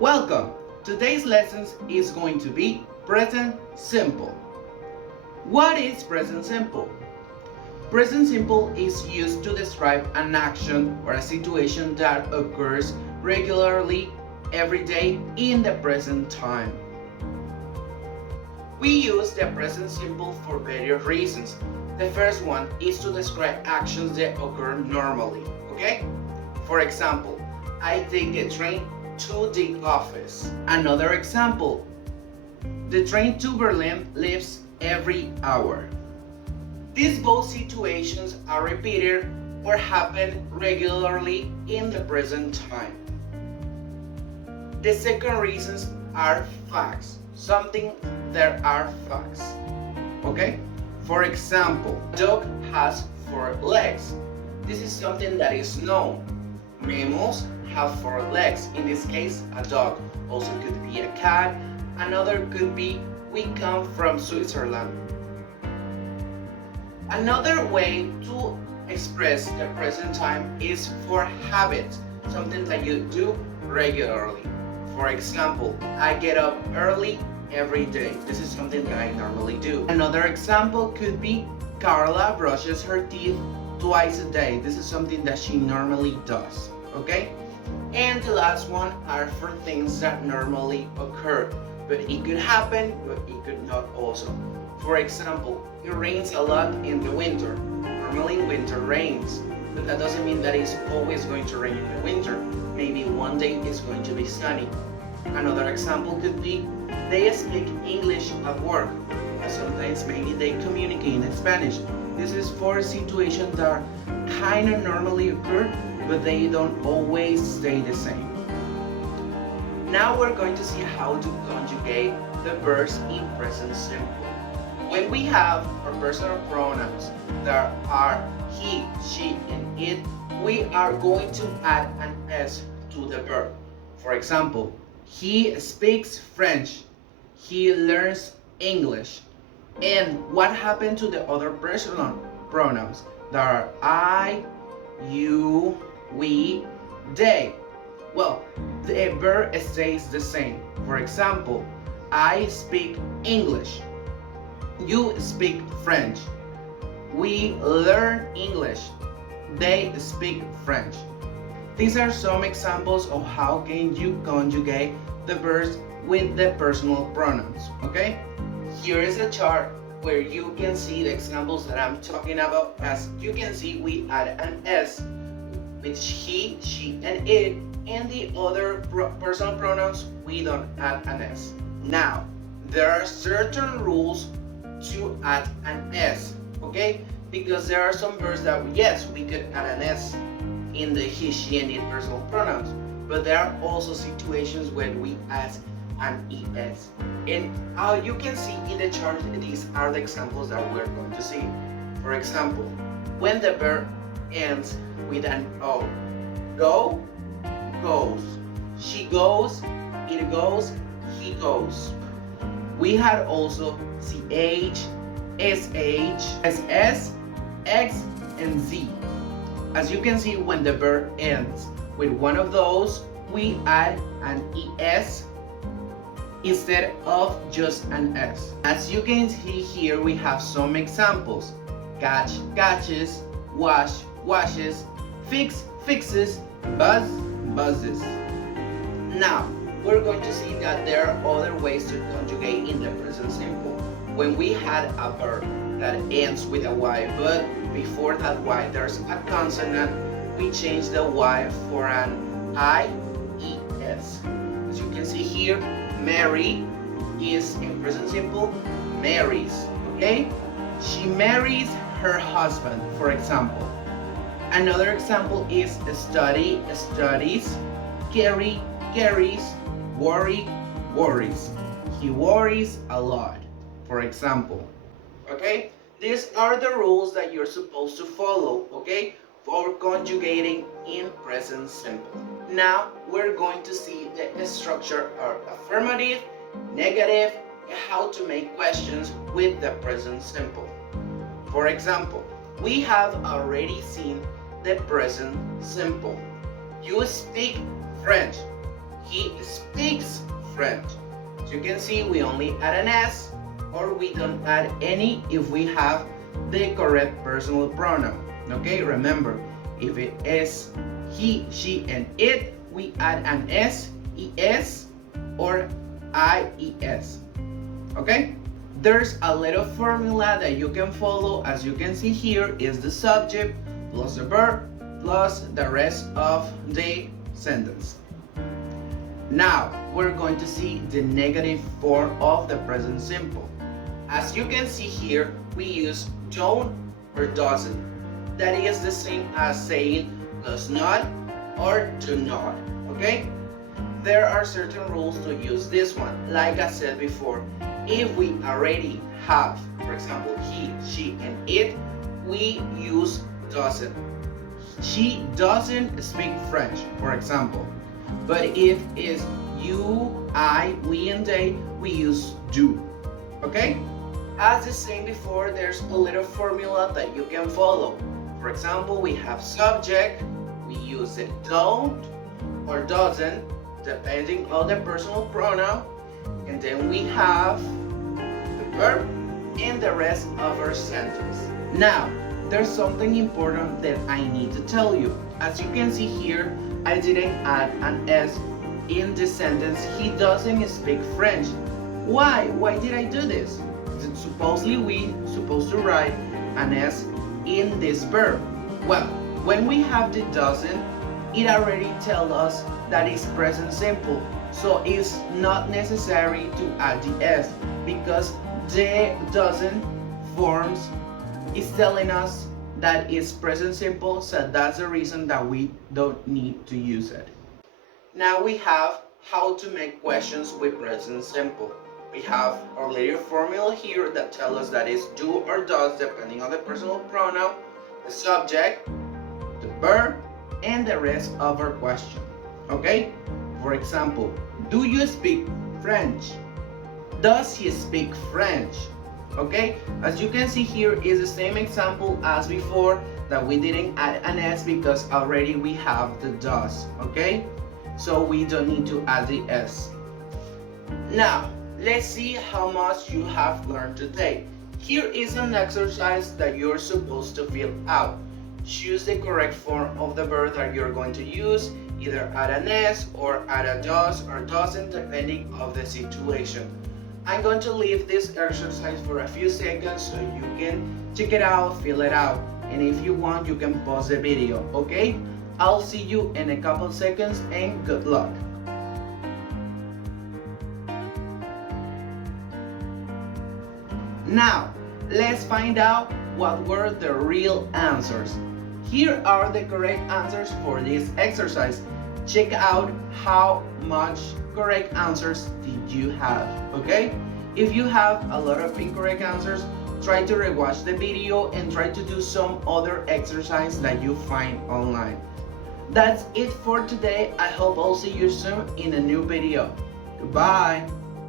Welcome! Today's lesson is going to be present simple. What is present simple? Present simple is used to describe an action or a situation that occurs regularly every day in the present time. We use the present simple for various reasons. The first one is to describe actions that occur normally, okay? For example, I take the train to the office. Another example, the train to Berlin leaves every hour. These both situations are repeated or happen regularly in the present time. The second reasons are facts, something that are facts, okay? For example, a dog has 4 legs. This is something that is known. Mammals have 4 legs. In this case, a dog. Also could be a cat. Another could be we come from Switzerland. Another way to express the present time is for habits, something that you do regularly. For example, I get up early every day. This is something that I normally do. Another example could be Carla brushes her teeth twice a day. This is something that she normally does, okay? And the last one are for things that normally occur, but it could happen, but it could not also. For example, it rains a lot in the winter. Normally in winter rains, but that doesn't mean that it's always going to rain in the winter. Maybe one day it's going to be sunny. Another example could be they speak English at work. Sometimes maybe they communicate in Spanish. This is for situations that kind of normally occur, but they don't always stay the same. Now we're going to see how to conjugate the verbs in present simple. When we have our personal pronouns that are he, she, and it, we are going to add an S to the verb. For example, he speaks French. He learns English. And what happened to the other personal pronouns that are I, you, we, they? Well, the verb stays the same. For example, I speak English. You speak French. We learn English. They speak French. These are some examples of how can you conjugate the verbs with the personal pronouns, okay? Here is a chart where you can see the examples that I'm talking about. As you can see, we add an S with he, she, and it, and the other personal pronouns, we don't add an S. Now, there are certain rules to add an S, okay? Because there are some verbs that, yes, we could add an S in the he, she, and it personal pronouns, but there are also situations where we add an ES. And you can see in the chart, these are the examples that we're going to see. For example, when the verb ends with an O, go, goes, she goes, it goes, he goes. We had also CH, SH, SS, X, and Z. As you can see, when the verb ends with one of those, we add an ES instead of just an S. As you can see here, we have some examples. Catch, catches, wash, washes, fix, fixes, buzz, buzzes. Now, we're going to see that there are other ways to conjugate in the present simple. When we had a verb that ends with a Y, but before that Y there's a consonant, we change the Y for an IES. As you can see here, Mary is in present simple, marries, okay? She marries her husband, for example. Another example is study, studies, carry, carries, worry, worries. He worries a lot, for example. Okay? These are the rules that you're supposed to follow, okay? For conjugating in present simple. Now we're going to see the structure of affirmative, negative, and how to make questions with the present simple. For example, we have already seen the present simple. You speak French. He speaks French. As you can see, we only add an S, or we don't add any if we have the correct personal pronoun. Okay, remember, if it is he, she, and it, we add an S, ES, or IES. Okay? There's a little formula that you can follow. As you can see here is the subject plus the verb plus the rest of the sentence. Now we're going to see the negative form of the present simple. As you can see here, we use don't or doesn't. That is the same as saying does not or do not. Okay? There are certain rules to use this one. Like I said before, if we already have, for example, he, she, and it, we use doesn't. She doesn't speak French, for example. But if it's you, I, we, and they, we use do. Okay? As the same before, there's a little formula that you can follow. For example, we have subject, we use it don't or doesn't, depending on the personal pronoun, and then we have the verb and the rest of our sentence. Now, there's something important that I need to tell you. As you can see here, I didn't add an S in the sentence, he doesn't speak French. Why? Why did I do this? Supposedly we supposed to write an S in this verb. Well, when we have the doesn't, it already tells us that it's present simple. So it's not necessary to add the S because the doesn't forms is telling us that it's present simple, so that's the reason that we don't need to use it. Now we have how to make questions with present simple. We have our little formula here that tells us that it's do or does depending on the personal pronoun, the subject, the verb, and the rest of our question. Okay? For example, do you speak French? Does he speak French? Okay? As you can see here is the same example as before, that we didn't add an S because already we have the does. Okay? So we don't need to add the S. Now, let's see how much you have learned today. Here is an exercise that you're supposed to fill out. Choose the correct form of the verb that you're going to use, either add an S or add a does or doesn't, depending on the situation. I'm going to leave this exercise for a few seconds so you can check it out, fill it out, and if you want you can pause the video, okay? I'll see you in a couple seconds and good luck. Now, let's find out what were the real answers. Here are the correct answers for this exercise. Check out how much correct answers did you have, okay? If you have a lot of incorrect answers, try to rewatch the video and try to do some other exercise that you find online. That's it for today. I hope I'll see you soon in a new video. Goodbye.